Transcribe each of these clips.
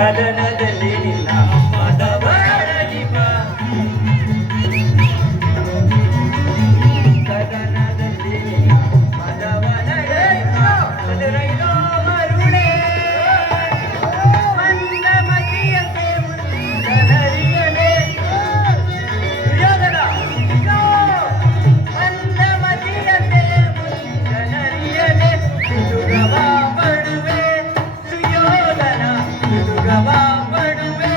ಕದನದಲ್ಲಿ ನಿನ್ನ ಮದವರಲಿ ಬಾ ಕದನದಲ್ಲಿ ನಿನ್ನ ಮದವರಲಿ ಮಧುರೈಲೋ ಮರುಳೇ ಮಂದಮತಿಯತೆ ಮುಂದನರಿಯನೆ ದುರ್ಯೋಧನ ಮಂದಮತಿಯತೆ ಮುಂದನರಿಯನೆ ದುರ್ಗವ ಪಡುವೆ ಸುಯೋಧನ ದುರ್ಗವ ಪಡುವೆ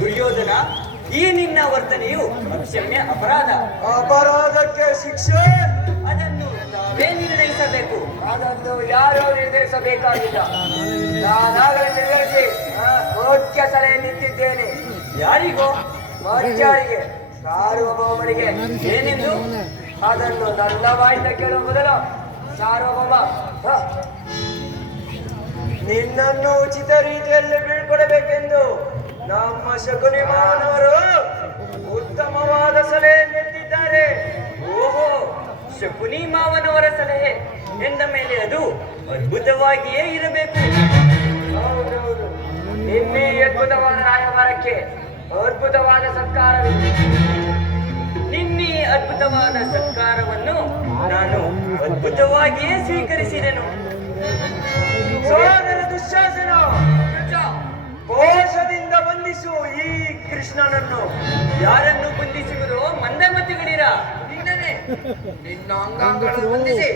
ದುರ್ಯೋಧನ, ಈ ನಿನ್ನ ವರ್ತನೆಯು ಅಕ್ಷಮ್ಯ ಅಪರಾಧ. ಅಪರಾಧಕ್ಕೆ ಶಿಕ್ಷೆ ಅದನ್ನು ತಾವೇ ನಿರ್ಣಯಿಸಬೇಕು. ಅದನ್ನು ಯಾರೋ ನಿರ್ಧರಿಸಬೇಕಾಗಿಲ್ಲ. ನಾನಾಗಲೇ ನಿರ್ಧರಿಸಿ ಮುಖ್ಯ ಸಲಹೆ ನಿಂತಿದ್ದೇನೆ. ಯಾರಿಗೋ? ಮಧ್ಯಾರಿಗೆ, ಸಾರ್ವಭೌಮರಿಗೆ. ಏನೆಂದು? ಅದನ್ನು ನನ್ನ ಬಾಯಿಂದ ಕೇಳುವ ಮೊದಲು ಸಾರ್ವಭೌಮ ನಿನ್ನನ್ನು ಉಚಿತ ರೀತಿಯಲ್ಲಿ ಬೀಳ್ಕೊಡಬೇಕೆಂದು ನಮ್ಮ ಶಕುನಿ ಮಾನವರು ಉತ್ತಮವಾದ ಸಲಹೆ ನೀಡಿದ್ದಾರೆ. ಓಹೋ, ಶಕುನಿ ಮಾವನವರ ಸಲಹೆ ಎಂದ ಮೇಲೆ ಅದು ಅದ್ಭುತವಾಗಿಯೇ ಇರಬೇಕು. ಹೌದೌದು, ನಿನ್ನೆ ಅದ್ಭುತವಾದ ರಾಯಭಾರಕ್ಕೆ ಅದ್ಭುತವಾದ ಸತ್ಕಾರವಿದೆ. ನಿನ್ನೆ ಅದ್ಭುತವಾದ ಸತ್ಕಾರವನ್ನು ನಾನು ಅದ್ಭುತವಾಗಿಯೇ ಸ್ವೀಕರಿಸಿದೆನು. ಸೋದರ ದುಶ್ಯಾಸನ, ಕೋಶದಿಂದ ಬಂಧಿಸು ಈ ಕೃಷ್ಣನನ್ನು. ಯಾರನ್ನು ಬಂಧಿಸುವುದೋ ಮಂದಮತಿಗಳಿರ. ನಿನ್ನನೆ ನಿನ್ನ ಅಂಗಾಂಗಗಳನ್ನು ಬಂಧಿಸಿ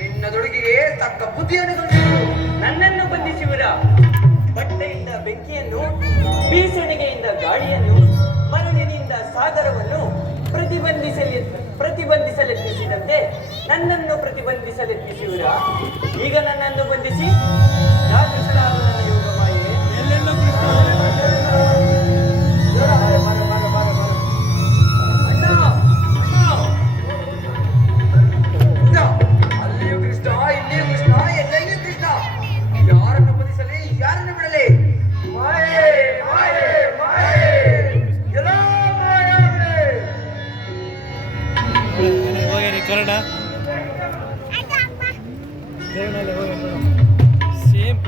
ನಿನ್ನದೊಳಗಿಗೆ ತಕ್ಕ ಬುದ್ಧಿಯನ್ನು ತಂದಿರು. ನನ್ನನ್ನು ಬಂಧಿಸುವಿರ? ಬಟ್ಟೆಯಿಂದ ಬೆಂಕಿಯನ್ನು, ಬೀಸಣಿಗೆಯಿಂದ ಗಾಳಿಯನ್ನು, ಮರಳಿನಿಂದ ಸಾಗರವನ್ನು ಪ್ರತಿಬಂಧಿಸಲೆತ್ನಿಸಿದಂತೆ ನನ್ನನ್ನು ಪ್ರತಿಬಂಧಿಸಲೆತ್ನಿಸುವಿರ? ಈಗ ನನ್ನನ್ನು ಬಂಧಿಸಿ ಯಾಕೃಷ್ಣಾದ ನನ್ನ ಯೋಗ ಮಾಯೆ ಎಲ್ಲೆಲ್ಲೋ ಕೃಷ್ಣ ಅಲ್ಲಿಯೂ ಕೃಷ್ಣ, ಇಲ್ಲಿಯೂ ಕೃಷ್ಣ, ಎಲ್ಲೆಲ್ಲಿಯೂ ಕೃಷ್ಣ. ಯಾರನ್ನು ಬಂಧಿಸಲಿ, ಯಾರನ್ನು ಬಿಡಲಿ? ಮಾಯೆ ಮಾಯೆ ಮಾಯೆ ಎಲ್ಲ ಮಾಯಾವೇ. ಹೋಗಿ ಕನ್ನಡ ಸೇಮ್